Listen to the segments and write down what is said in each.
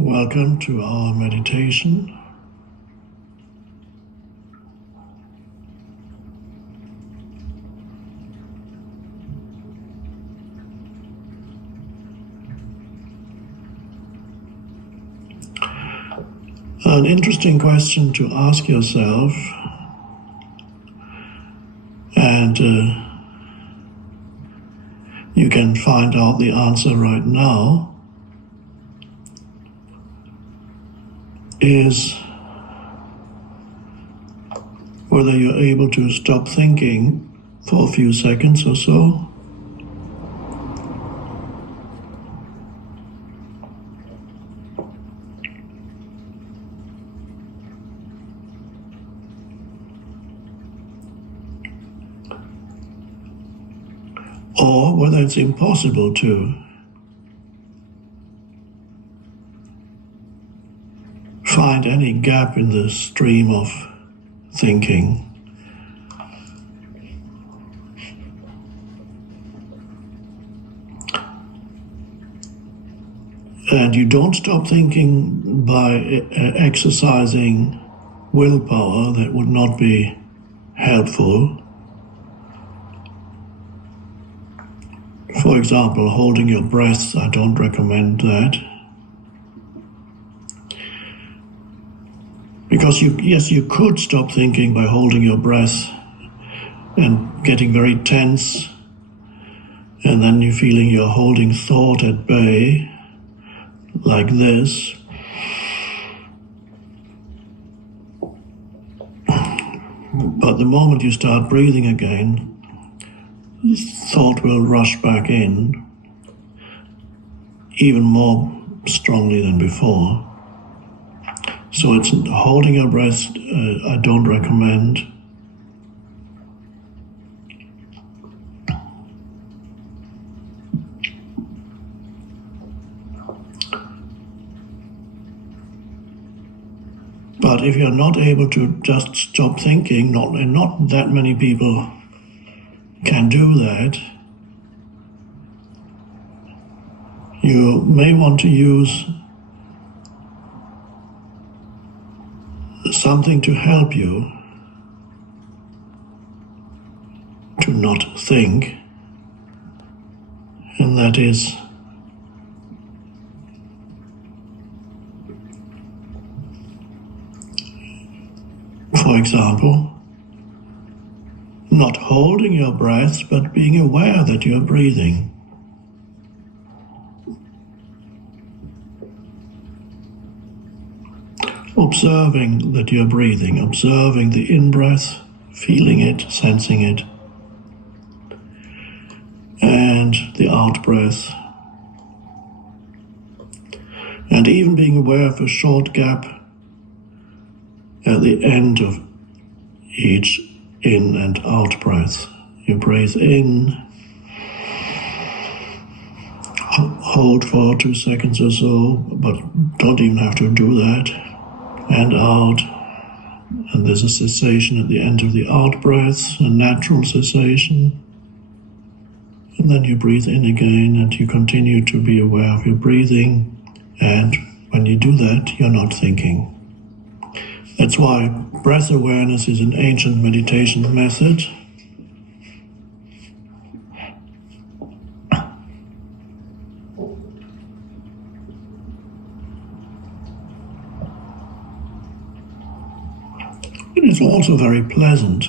Welcome to our meditation. An interesting question to ask yourself, and you can find out the answer right now, is whether you're able to stop thinking for a few seconds or so. Or whether it's impossible to. Find any gap in the stream of thinking. And you don't stop thinking by exercising willpower. That would not be helpful. For example, holding your breath, I don't recommend that. Because you could stop thinking by holding your breath and getting very tense, and then you're feeling you're holding thought at bay, like this. But the moment you start breathing again, thought will rush back in, even more strongly than before. So it's holding your breath, I don't recommend. But if you're not able to just stop thinking, not that many people can do that, you may want to use something to help you to not think, and that is for example, not holding your breath, but being aware that you're breathing. Observing that you're breathing, observing the in-breath, feeling it, sensing it, and the out-breath. And even being aware of a short gap at the end of each in and out breath. You breathe in, hold for 2 seconds or so, but don't even have to do that, and out. And there's a cessation at the end of the out breath, a natural cessation. And then you breathe in again, and you continue to be aware of your breathing. And when you do that, you're not thinking. That's why breath awareness is an ancient meditation method. It is also very pleasant.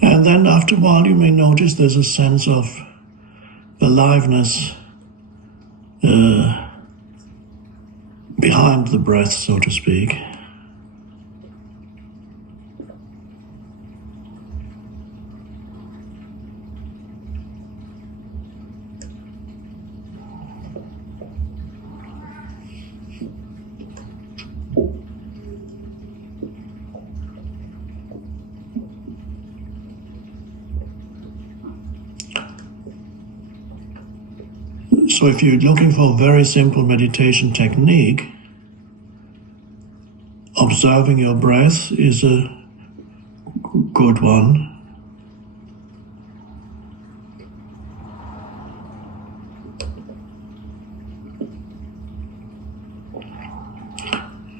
And then after a while you may notice there's a sense of aliveness behind the breath, so to speak. So if you're looking for a very simple meditation technique, observing your breath is a good one.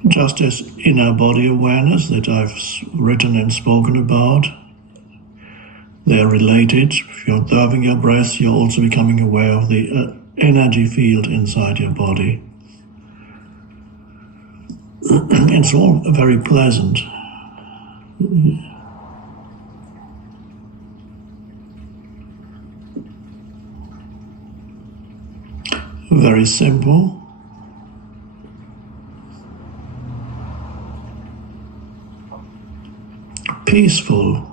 Just as inner body awareness that I've written and spoken about, they're related. If you're observing your breath, you're also becoming aware of the energy field inside your body. It's all very pleasant. Very simple. Peaceful.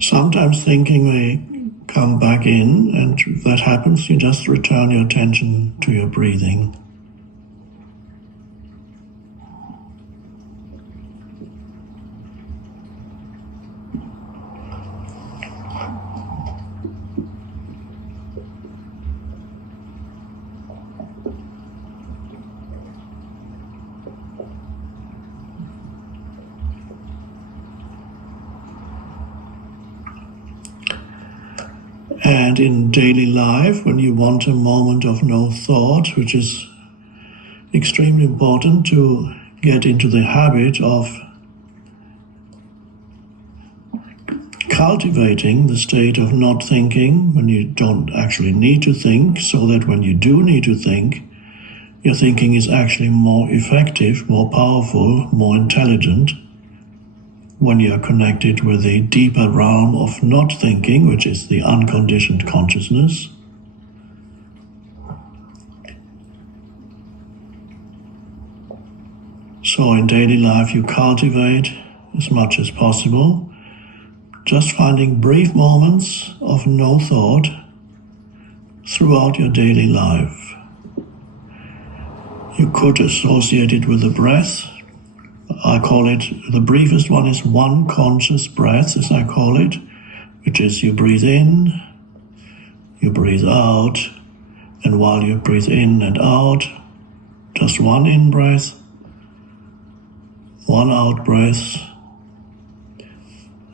Sometimes thinking may come back in, and if that happens, you just return your attention to your breathing. And in daily life, when you want a moment of no thought, which is extremely important to get into the habit of cultivating the state of not thinking when you don't actually need to think, so that when you do need to think, your thinking is actually more effective, more powerful, more intelligent, when you are connected with the deeper realm of not thinking, which is the unconditioned consciousness. So in daily life you cultivate as much as possible, just finding brief moments of no thought throughout your daily life. You could associate it with the breath. I call it, the briefest one is one conscious breath, as I call it, which is you breathe in, you breathe out, and while you breathe in and out, just one in-breath, one out-breath,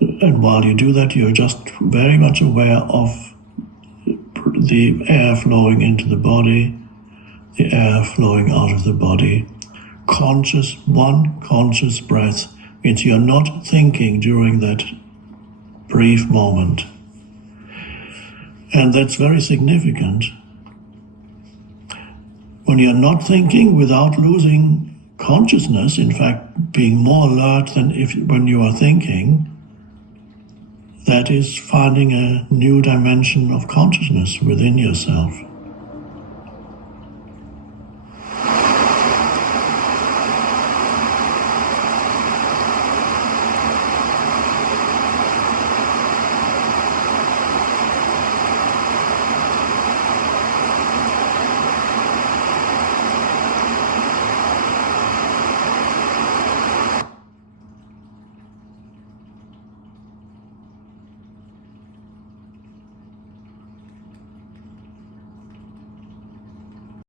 and while you do that, you're just very much aware of the air flowing into the body, the air flowing out of the body. Conscious, one conscious breath means you're not thinking during that brief moment. And that's very significant. When you're not thinking without losing consciousness, in fact, being more alert than when you are thinking, that is finding a new dimension of consciousness within yourself.